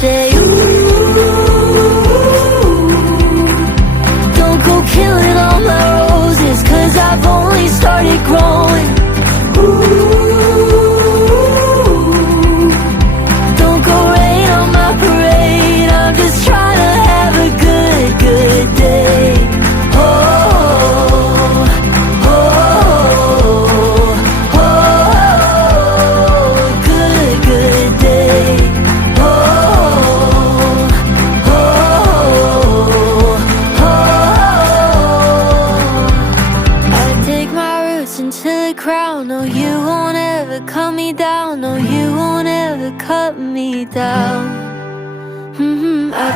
say, ooh, don't go killing all my roses, 'cause I've only started growing. Ooh.